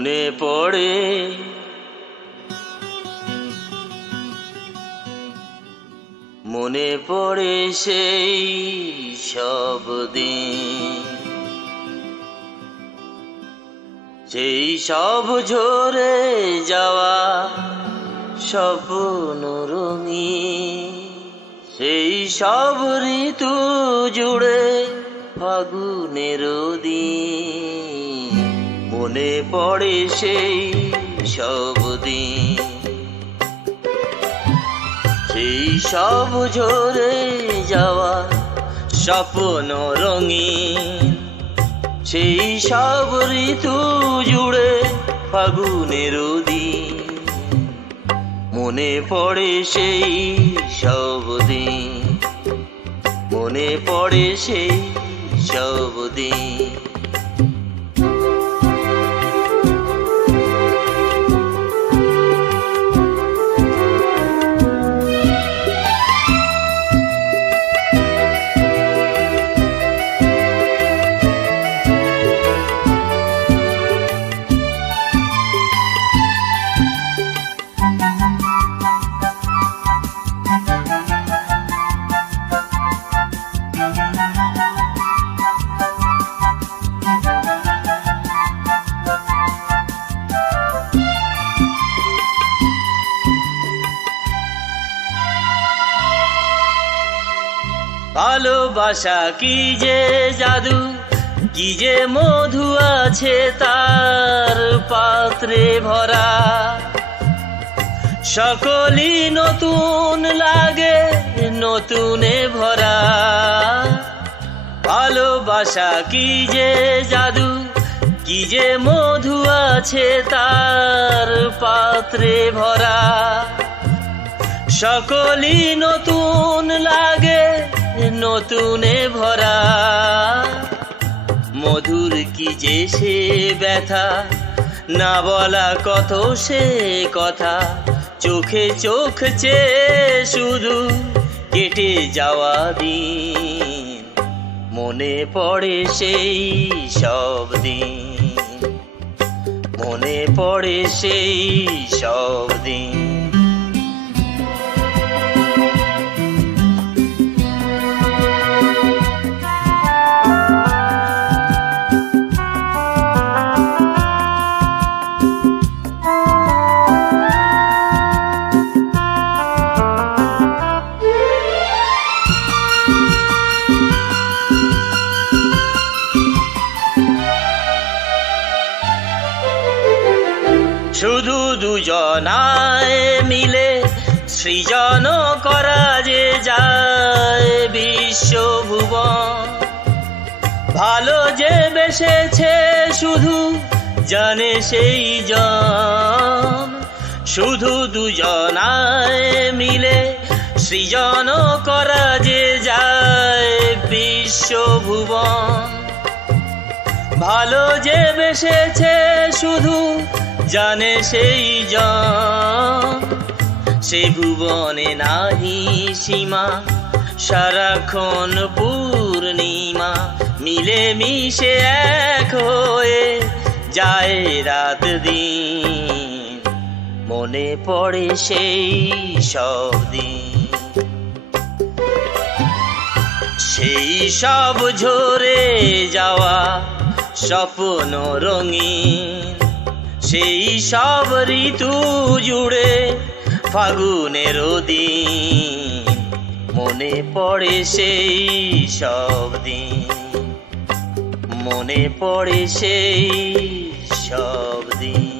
মনে পড়ে মনে পড়ে সেই সব দিন, সেই সব ঝরে যাওয়া স্বপ্ন রঙিন, সেই সব ঋতু জুড়ে ফাগুনের দিন। মনে পড়ে সেই সব দিন, সেই সব ঝরে যাওয়া স্বপ্ন রঙিন, সেই সব ঋতু জুড়ে ফাগুনের দিন। মনে পড়ে সেই সব দিন, মনে পড়ে সেই সব দিন। ভালোবাসা কি যে জাদু, কি যে মধু আছে তার পাত্রে ভরা। সকলই নতুন লাগে নতুনে ভরা। ভালোবাসা কি যে জাদু, কি যে মধু আছে তার পাত্রে ভরা। সকলই নতুন লাগে নতুনে ভরা। মধুর কি যে সে ব্যথা, না বলা কত সে কথা। চোখে চোখ চেয়ে শুধু কেটে যাওয়া দিন। মনে পড়ে সেই সব দিন, মনে পড়ে সেই সব দিন। শুধু দুজনায় মিলে সৃজন করা যে যায় বিশ্বভুবন। ভালো যে বেসেছে শুধু জানে সেই জন। শুধু দুজনায় মিলে সৃজন করা যে যায় বিশ্বভুবন। ভালো যে বেসেছে শুধু জানে সেই জন। সে ভুবনে নাহি সীমা, সারাক্ষণ পূর্ণিমা। মিলে মিশে এক হয়ে যায় রাত দিন। মনে পড়ে সেই সব দিন, সেই সব ঝরে যাওয়া স্বপ্ন রঙিন, সেই সব ঋতু জুড়ে ফাগুনের দিন। মনে পড়ে সেই সব দিন, মনে পড়ে সেই সব দিন।